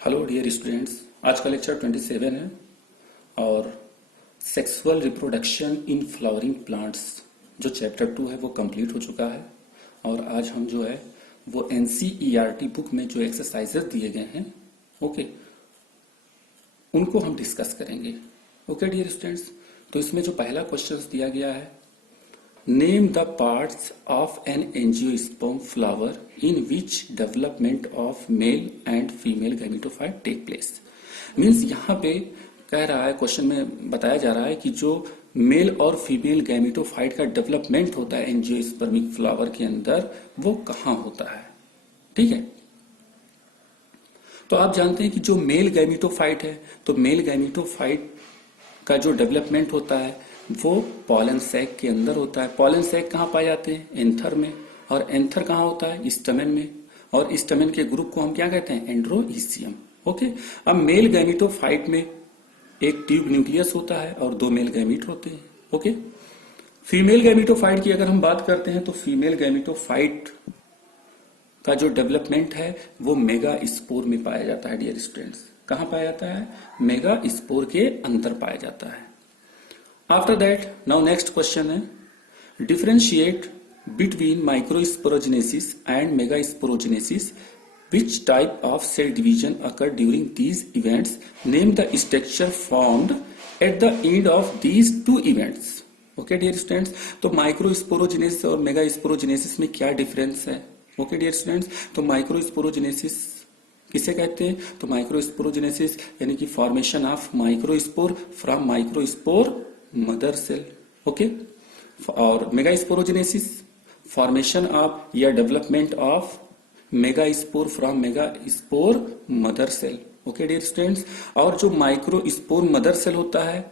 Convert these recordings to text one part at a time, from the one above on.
Hello dear students, आज का lecture 27 है और sexual reproduction in flowering plants जो चैप्टर 2 है वो कंप्लीट हो चुका है। और आज हम जो है वो एनसीईआरटी बुक में जो एक्सरसाइजेस दिए गए हैं उनको हम डिस्कस करेंगे। डियर स्टूडेंट्स, तो इसमें जो पहला क्वेश्चन दिया गया है, name the parts of an angiosperm flower in which development of male and female gametophyte take place. Means यहाँ पे कह रहा है, क्वेश्चन में बताया जा रहा है कि जो मेल और फीमेल गैमेटोफाइट का डेवलपमेंट होता है एंजियोस्पर्मिक फ्लावर के अंदर वो कहाँ होता है। ठीक है, तो आप जानते हैं कि जो मेल गैमेटोफाइट है, तो मेल गैमेटोफाइट का जो डेवलपमेंट होता है वो पॉलन सैक के अंदर होता है। पॉलन सैक कहाँ पाए जाते हैं? एंथर में। और एंथर कहाँ होता है? स्टमेन में। और स्टमेन के ग्रुप को हम क्या कहते हैं? एंड्रोईसियम। ओके, अब मेल गैमेटोफाइट में एक ट्यूब न्यूक्लियस होता है और दो मेल गैमीट होते हैं। ओके, फीमेल गैमेटोफाइट की अगर हम बात करते हैं तो फीमेल गैमेटोफाइट का जो डेवलपमेंट है वो मेगा स्पोर में पाया जाता है। डियर स्टूडेंट्स, कहाँ पाया जाता है? मेगा स्पोर के अंदर पाया जाता है। After that, now next question है, differentiate between microsporogenesis and megasporogenesis. Which type of cell division occur during these events? Name the structure formed at the end of these two events. Okay, dear students, तो microsporogenesis और megasporogenesis में क्या difference है? Okay, dear students, तो microsporogenesis किसे कहते हैं? तो माइक्रोस्पोरोजेनेसिस यानी कि formation of microspore from microspore mother cell. Okay, और मेगास्पोरोजेनेसिस फॉर्मेशन ऑफ या development of megaspore from megaspore mother cell. Okay dear students, और जो माइक्रोस्पोर मदर सेल होता है,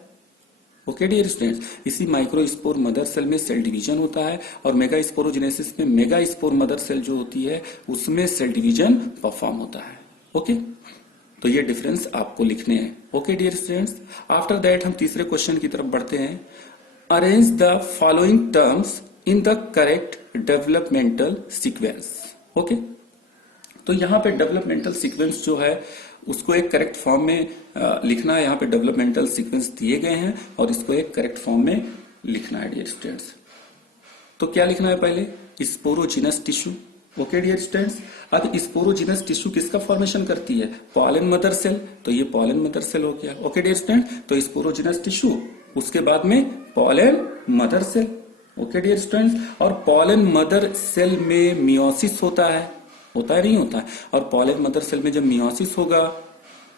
ओके डियर स्टूडेंट्स, इसी माइक्रोस्पोर मदर सेल में सेल डिवीजन होता है और मेगास्पोरोजेनेसिस में मेगास्पोर मदर सेल जो होती है उसमें सेल डिवीजन परफॉर्म होता है। ओके, तो ये डिफरेंस आपको लिखने हैं। Okay dear students, after that हम तीसरे क्वेश्चन की तरफ बढ़ते हैं। Arrange the following terms in the correct developmental sequence. Okay, तो यहाँ पे डेवलपमेंटल सीक्वेंस जो है उसको एक करेक्ट फॉर्म में लिखना है। यहाँ पे डेवलपमेंटल सीक्वेंस दिए गए हैं और इसको एक करेक्ट फॉर्म में लिखना है डियर स्टूडेंट्स। तो क्या लिखना है? पहले sporogenous tissue. Okay dear students, अब स्पोरोजिनस टिश्यू किसका फॉर्मेशन करती है? Pollen mother cell. तो ये पॉलन मदर सेल हो गया। ओके डियर स्टूडेंट, तो स्पोरोजिनस टिश्यू, उसके बाद में pollen mother cell. Okay dear students, और पॉलन मदर सेल में मियोसिस होता है नहीं होता है? और पॉलन मदर सेल में जब मियोसिस होगा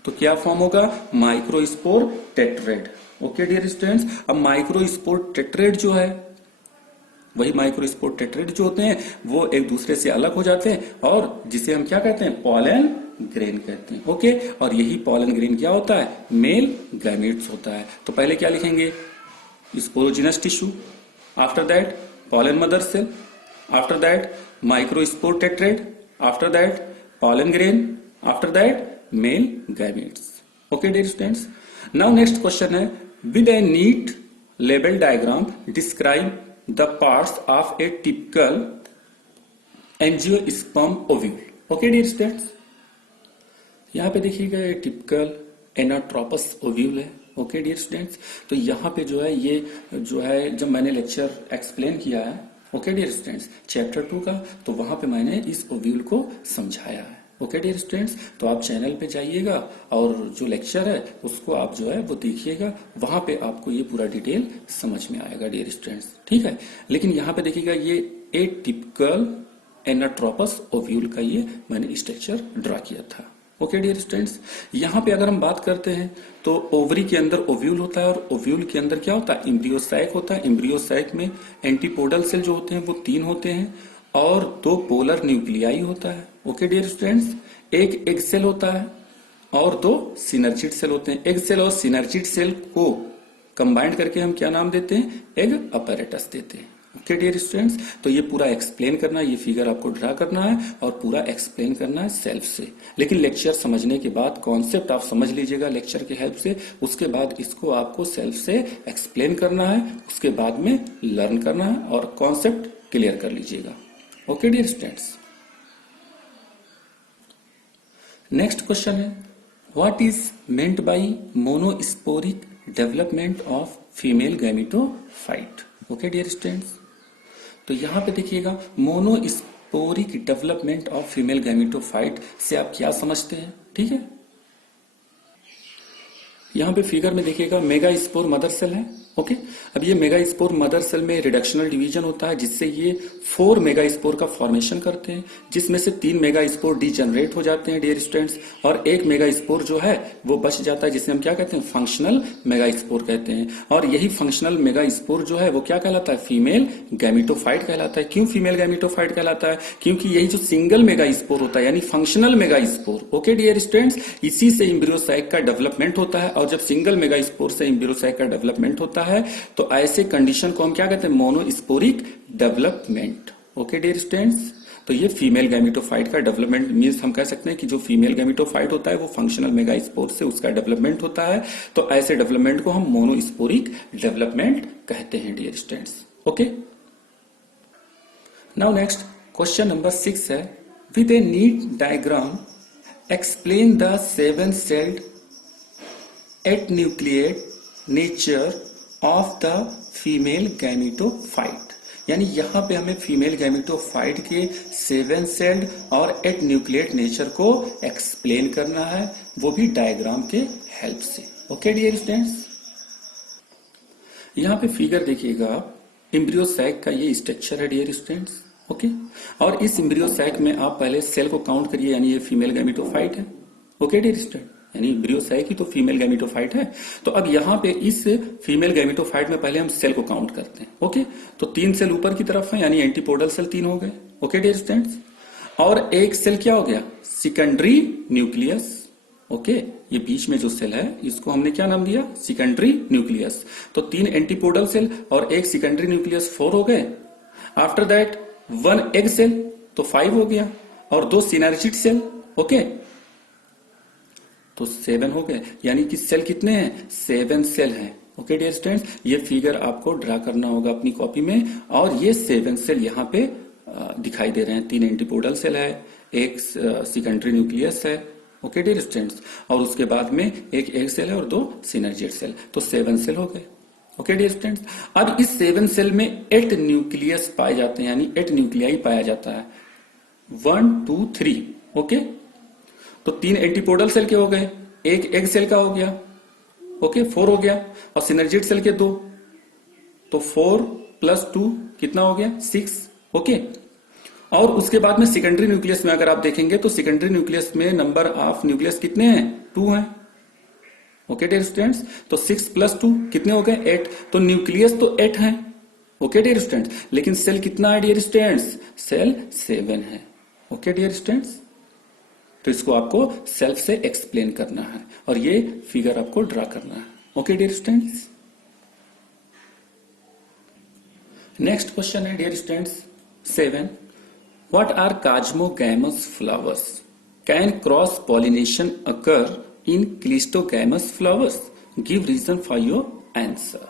तो क्या फॉर्म होगा? Microspore tetrad. Okay dear students, अब माइक्रोस्पोर टेट्रेड जो है वही माइक्रोस्पोर टेट्रेड जो होते हैं वो एक दूसरे से अलग हो जाते हैं और जिसे हम क्या कहते हैं? पॉलन ग्रेन कहते हैं। ओके, और यही पॉलन ग्रेन क्या होता है? मेल गैमेट्स होता है। तो पहले क्या लिखेंगे? Sporogenous tissue, after that pollen mother cell, after that microspore tetrad, after that pollen grain, after that male gametes. Okay dear students, now next question है, with a neat label diagram describe the parts of a typical angiosperm ovule. Okay dear students, यहाँ पे देखिएगा ये typical anatropous ovule है। Okay dear students, तो यहाँ पे जो है ये जो है जब मैंने लेक्चर एक्सप्लेन किया है ओके डियर स्टूडेंट्स चैप्टर 2 का, तो वहां पे मैंने इस ओव्यूल को समझाया है। ओके डियर स्टूडेंट्स, तो आप चैनल पे जाइएगा और जो लेक्चर है उसको आप जो है वो देखिएगा, वहां पे आपको ये पूरा डिटेल समझ में आएगा डियर स्टूडेंट्स। ठीक है, लेकिन यहाँ पे देखिएगा ये ए टिपिकल एनाट्रोपस ओव्यूल का ये मैंने स्ट्रक्चर ड्रा किया था। ओके डियर स्टूडेंट्स, यहाँ पे अगर हम बात करते हैं तो ओवरी के अंदर ओव्यूल होता है और ओव्यूल के अंदर क्या होता है? एम्ब्रियोसैक होता है। एम्ब्रियोसैक में एंटीपोडल सेल जो होते हैं वो 3 होते हैं और 2 पोलर न्यूक्लियाई होता है। ओके डियर स्टूडेंट्स, एक एग सेल होता है और 2 सिनर्जिड सेल होते हैं। एग सेल और सिनर्जिड सेल को कंबाइंड करके हम क्या नाम देते हैं? एग अपैरेटस देते हैं। ओके डियर स्टूडेंट्स, तो ये पूरा एक्सप्लेन करना है, ये फिगर आपको ड्रा करना है और पूरा एक्सप्लेन करना है सेल्फ से। लेकिन लेक्चर समझने के बाद कॉन्सेप्ट आप समझ लीजिएगा लेक्चर के हेल्प से, उसके बाद इसको आपको सेल्फ से एक्सप्लेन करना है, उसके बाद में लर्न करना है और कॉन्सेप्ट क्लियर कर लीजिएगा। Okay dear students, next question है What is meant by monosporic development of female gametophyte? Okay dear students, तो यहाँ पे देखिएगा monosporic development of female gametophyte से आप क्या समझते हैं, ठीक है। यहाँ पे फिगर में देखिएगा मेगा स्पोर मदर सेल है, ओके। अब ये मेगा स्पोर मदर सेल में रिडक्शनल डिवीजन होता है जिससे ये 4 मेगा स्पोर का फॉर्मेशन करते हैं, जिसमें से 3 मेगा स्पोर डिजनरेट हो जाते हैं डियर स्टूडेंट्स, और 1 मेगा स्पोर जो है वो बच जाता है, जिसे हम क्या कहते हैं, फंक्शनल मेगा स्पोर कहते हैं। और यही फंक्शनल मेगा स्पोर जो है वो क्या कहलाता है, फीमेल गैमेटोफाइट कहलाता है। क्यों फीमेल गैमेटोफाइट कहलाता है, क्योंकि यही जो सिंगल मेगा स्पोर होता है यानी functional megaspore, okay dear students, इसी से एम्ब्रियोसाइक का डेवलपमेंट होता है। और जब सिंगल मेगा स्पोर से एम्ब्रियोसाइक का डेवलपमेंट होता है तो ऐसे कंडीशन को हम क्या कहते हैं, monosporic development, okay dear students. तो ये फीमेल गैमेटोफाइट का डेवलपमेंट मींस हम कह सकते हैं कि जो फीमेल गैमेटोफाइट होता है वो फंक्शनल मेगा स्पोर से उसका डेवलपमेंट होता है, तो ऐसे डेवलपमेंट को हम मोनोस्पोरिक डेवलपमेंट कहते हैं dear students, okay. Now next question number 6 है, with a neat diagram explain the 7-celled 8-nucleate nature of the female gametophyte. यानी यहां पे हमें फीमेल गैमेटोफाइट के 7-celled और 8-nucleate नेचर को एक्सप्लेन करना है, वो भी डायग्राम के हेल्प से, ओके डियर स्टूडेंट्स। यहां पे फिगर देखिएगा, एम्ब्रियोसैक का ये स्ट्रक्चर है डियर स्टूडेंट्स, ओके। और इस एम्ब्रियोसैक में आप पहले सेल को काउंट करिए, यानी ये फीमेल गैमेटोफाइट है, ओके डियर स्टूडेंट, यानी एम्ब्रियोसैक ही तो फीमेल गैमेटोफाइट है। तो अब यहाँ पे इस फीमेल गैमेटोफाइट में पहले हम सेल को काउंट करते हैं, ओके। तो 3 सेल ऊपर की तरफ है, यानी एंटीपोडल सेल 3 हो गए, ओके डियर स्टूडेंट्स। और एक सेल क्या हो गया, सेकेंडरी न्यूक्लियस, ओके। ये बीच में जो सेल है इसको हमने क्या नाम दिया, सेकेंडरी न्यूक्लियस। तो 3 एंटीपोडल सेल और एक सेकेंडरी न्यूक्लियस 4 हो गए। आफ्टर दैट 1 एग सेल तो 5 हो गया, और 2 सिनर्जिड सेल, ओके, तो 7 हो गए। यानी कि सेल कितने हैं, 7 सेल हैं, ओके डियर स्टूडेंट्स। ये फिगर आपको ड्रा करना होगा अपनी कॉपी में, और ये 7 सेल यहाँ पे दिखाई दे रहे हैं। 3 एंटीपोडल सेल है, एक सेकेंडरी न्यूक्लियस है, ओके डियर स्टूडेंट्स, और उसके बाद में एक एग सेल है और 2 सिनर्जिड सेल, तो 7 सेल हो गए, ओके डियर स्टूडेंट्स। अब इस 7 सेल में 8 न्यूक्लियस पाए जाते हैं, यानी 8 न्यूक्लियाई पाया जाता है, 1 2 3, ओके। तो 3 एंटीपोडल सेल के हो गए, एक एग सेल का हो गया, ओके, 4 हो गया, और सिनर्जिड सेल के 2, तो 4 + 2 कितना हो गया, 6, ओके। और उसके बाद में सेकेंडरी न्यूक्लियस में अगर आप देखेंगे तो सेकेंडरी न्यूक्लियस में नंबर ऑफ न्यूक्लियस कितने हैं, 2 हैं, ओके डियर स्टूडेंट्स। तो 6 + 2 कितने हो गए, 8। तो न्यूक्लियस तो 8 हैं, ओके डियर स्टूडेंट्स, लेकिन सेल कितना है डियर स्टूडेंट्स, सेल 7 है, ओके डियर स्टूडेंट्स। तो इसको आपको सेल्फ से एक्सप्लेन करना है, और ये फिगर आपको ड्रा करना है, okay dear students. Next question है dear students 7, what are chasmogamous flowers, can cross pollination occur in cleistogamous flowers, give reason for your answer,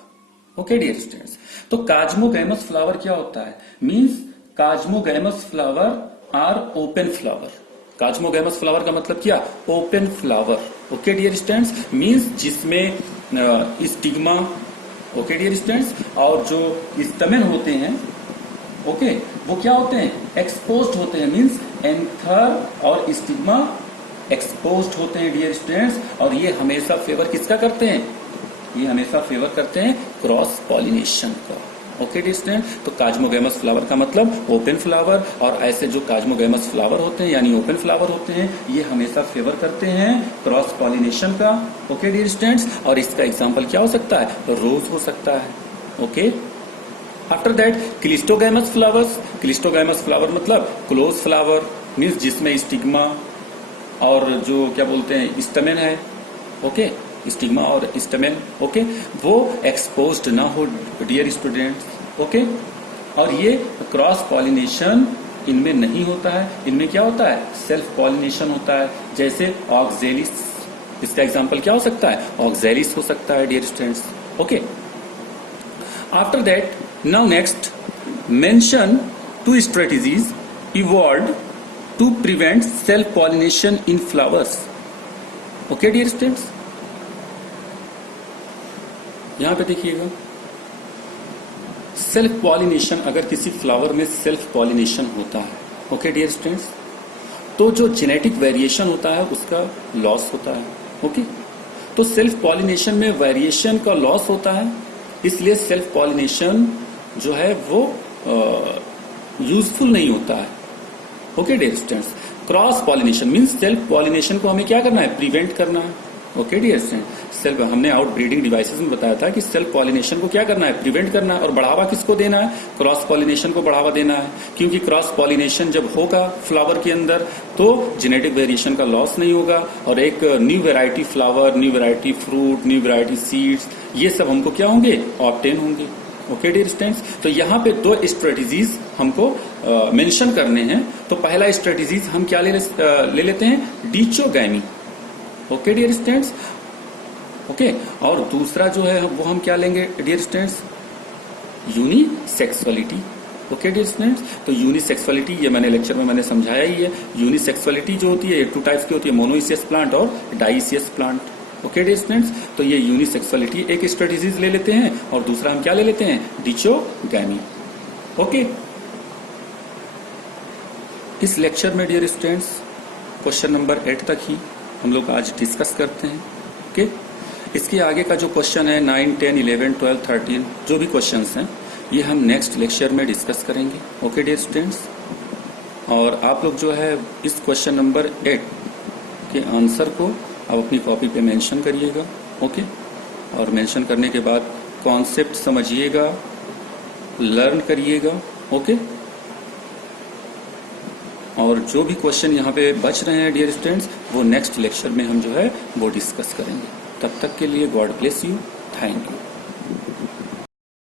okay dear students. तो कास्मोगैमस फ्लावर क्या होता है, means chasmogamous flower are open flower. Chasmogamous flower का मतलब क्या, open flower, okay dear students, means जिसमें stigma, okay dear students, और जो स्टैमेन होते हैं, ओके, वो क्या होते हैं, एक्सपोज्ड होते हैं, मींस एंथर और स्टिग्मा एक्सपोज्ड होते हैं डियर स्टूडेंट्स। और ये हमेशा फेवर किसका करते हैं, ये हमेशा फेवर करते हैं क्रॉस पॉलिनेशन का, ओके डियर स्टूडेंट। तो कास्मोगैमस फ्लावर का मतलब ओपन फ्लावर, और ऐसे जो कास्मोगैमस फ्लावर होते हैं यानी ओपन फ्लावर होते हैं, ये हमेशा फेवर करते हैं क्रॉस पॉलिनेशन का, ओके डियर स्टूडेंट्स। और इसका एग्जांपल क्या हो सकता है, रोज हो सकता है, okay. After that cleistogamous flowers, cleistogamous flower मतलब क्लोज फ्लावर, मीन्स जिसमें स्टिग्मा और जो क्या बोलते हैं स्टैमेन है, ओके, स्टिग्मा और स्टैमेन, ओके, वो एक्सपोज्ड ना हो डियर स्टूडेंट्स, ओके। और ये क्रॉस पॉलिनेशन इनमें नहीं होता है, इनमें क्या होता है, सेल्फ पॉलिनेशन होता है, जैसे ऑक्जेलिस, इसका एग्जांपल क्या हो सकता है, ऑक्जेलिस हो सकता है dear students, okay. After that now next mention 2 strategies evolved to prevent self pollination in flowers, okay dear students, यहां पे देखिएगा सेल्फ पॉलिनेशन, अगर किसी फ्लावर में सेल्फ पॉलिनेशन होता है, ओके डियर स्टूडेंट्स, तो जो जेनेटिक वेरिएशन होता है उसका लॉस होता है। ओके, तो सेल्फ पॉलिनेशन में वेरिएशन का लॉस होता है, इसलिए सेल्फ पॉलिनेशन जो है वो यूजफुल नहीं होता है। Okay dear students, cross pollination means self pollination को हमें क्या करना है, प्रिवेंट करना है। ओके डियर स्टूडेंट, सेल्फ हमने आउट ब्रीडिंग डिवाइसेस में बताया था कि सेल्फ पॉलिनेशन को क्या करना है, प्रिवेंट करना है, और बढ़ावा किसको देना है, क्रॉस पॉलिनेशन को बढ़ावा देना है। क्योंकि क्रॉस पॉलिनेशन जब होगा फ्लावर के अंदर तो जेनेटिक वेरिएशन का लॉस नहीं होगा और एक new variety flower, new variety fruit, new variety seeds, ये सब हमको क्या होंगे, ऑब्टेन होंगे। ओके डियर स्टूडेंट्स, तो यहाँ पे दो स्ट्रेटेजीज हमको मेंशन करने हैं। तो पहला स्ट्रेटेजीज हम क्या ले लेते हैं, dichogamy. Okay dear students, okay, और दूसरा जो है वो हम क्या लेंगे dear students, unisexuality. Okay dear students, तो यूनिसेक्सुअलिटी ये मैंने लेक्चर में मैंने समझाया ही है। यूनिसेक्सुअलिटी जो होती है टू टाइप्स की होती है, मोनोइसियस प्लांट और dioecious plant. Okay dear students, तो ये यूनिसेक्सुअलिटी एक स्ट्रेटेजीज ले लेते हैं और दूसरा हम क्या ले लेते हैं, डिचोगैमी। ओके, इस लेक्चर में डियर स्टूडेंट्स क्वेश्चन नंबर 8 तक ही हम लोग आज डिस्कस करते हैं। ओके, इसके आगे का जो क्वेश्चन है 9, 10, 11, 12, 13 जो भी क्वेश्चंस हैं ये हम नेक्स्ट लेक्चर में डिस्कस करेंगे। ओके डियर स्टूडेंट्स, और आप लोग जो है इस क्वेश्चन नंबर 8 के आंसर को आप अपनी कॉपी पे मेंशन करिएगा। ओके, और मेंशन करने के बाद कॉन्सेप्ट समझिएगा, लर्न करिएगा। ओके, और जो भी क्वेश्चन यहाँ पे बच रहे हैं डियर स्टूडेंट्स वो नेक्स्ट लेक्चर में हम जो है वो डिस्कस करेंगे। तब तक के लिए God bless you, thank you.